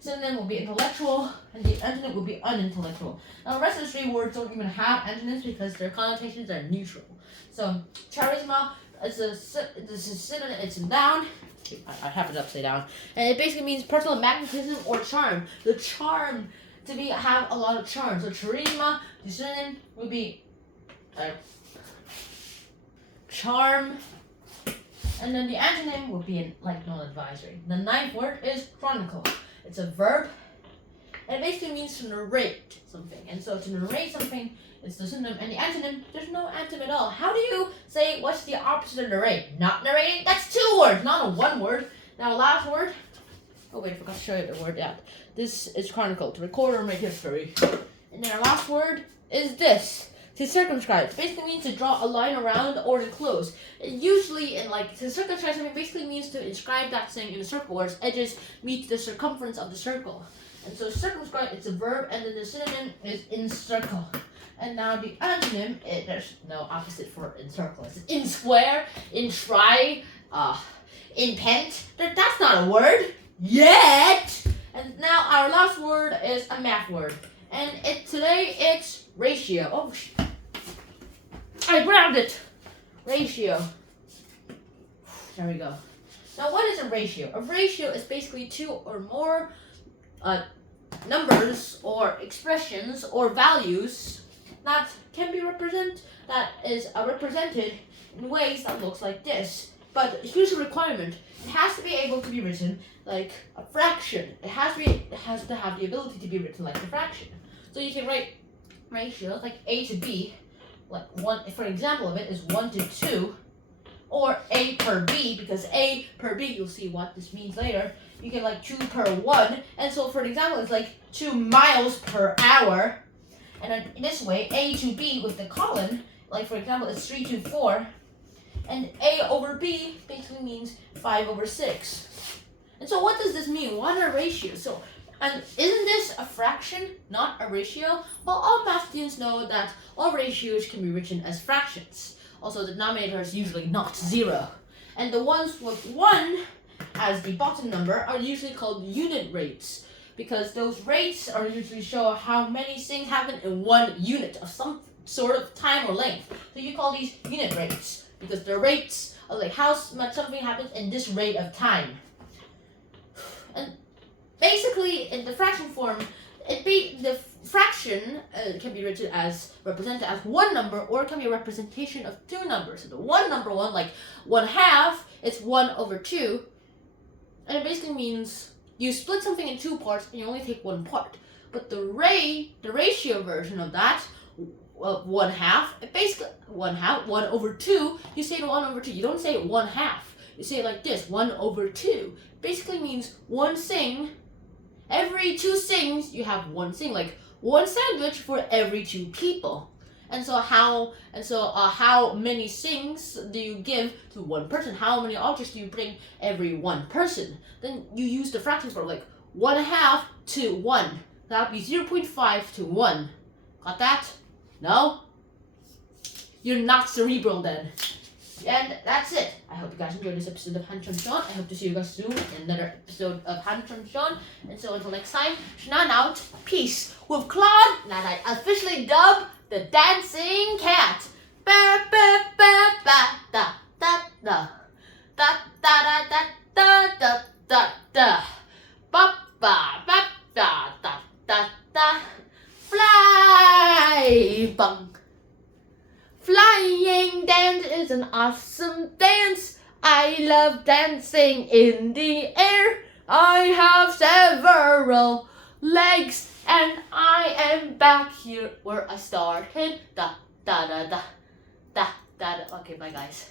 synonym will be intellectual, and the antonym will be unintellectual. Now the rest of the 3 words don't even have antonyms because their connotations are neutral. So charisma is a synonym. It's a noun. I have it upside down, and it basically means personal magnetism or charm. The charm to be have a lot of charm. So charisma, the synonym would be charm, and then the antonym would be like non-advisory. The 9th word is chronicle. It's a verb, and it basically means to narrate something. And so to narrate something, it's the synonym, and the antonym, there's no antonym at all. How do you say what's the opposite of narrate? Not narrating? That's 2 words, not a 1 word. Now last word. Oh wait, I forgot to show you the word. Yeah, this is chronicle, to record or make history. And then our last word is this. To circumscribe. It basically means to draw a line around or to close. And usually to circumscribe something basically means to inscribe that thing in a circle where its edges meet the circumference of the circle. And so circumscribe, it's a verb, and then the synonym is encircle. And now the antonym, there's no opposite for encircle. It's in square, in try, in pent. That's not a word yet. And now our last word is a math word. And today it's ratio. Oh, I grabbed it. Ratio. There we go. Now what is a ratio? A ratio is basically 2 or more numbers or expressions or values that can be represented in ways that looks like this. But here's a requirement. It has to be able to be written like a fraction. It has to have the ability to be written like a fraction. So you can write ratios like A to B, like 1, for example of it is 1 to 2, or A per B, because A per B, you'll see what this means later. You get like 2 per 1, and so for example, it's like 2 miles per hour. And then this way, A to B with the colon, like for example, it's 3 to 4, and A over B basically means 5 over 6. And so what does this mean? What are ratios? And isn't this a fraction, not a ratio? Well, all math students know that all ratios can be written as fractions. Also, the denominator is usually not 0. And the ones with 1 as the bottom number are usually called unit rates, because those rates are usually show how many things happen in 1 unit of some sort of time or length. So you call these unit rates, because the rates are like how much something happens in this rate of time. And basically, in the fraction form, the fraction can be represented as 1 number, or it can be a representation of 2 numbers. So the 1 number one, like 1/2, it's 1 over 2, and it basically means you split something in 2 parts and you only take 1 part. But the ratio version of that, 1/2, it basically 1/2, 1 over 2. You say 1 over 2. You don't say 1/2. You say it like this, 1 over 2. Basically means 1 thing. Every 2 things, you have 1 thing, like 1 sandwich for every 2 people. And so how many things do you give to 1 person? How many objects do you bring every 1 person? Then you use the fraction form, like 1/2 to 1. That would be 0.5 to 1. Got that? No? You're not cerebral then. And that's it. I hope you guys enjoyed this episode of Handsome Sean. I hope to see you guys soon in another episode of Handsome Sean. And so until next time, Shan out. Peace. With Claude, that I officially dub the dancing cat. Ba ba ba ba da da da da da da da da da da ba ba ba da da da da. Fly bang. Flying dance is an awesome dance. I love dancing in the air. I have several legs and I am back here where I started. Da da da da da da. Okay, bye guys.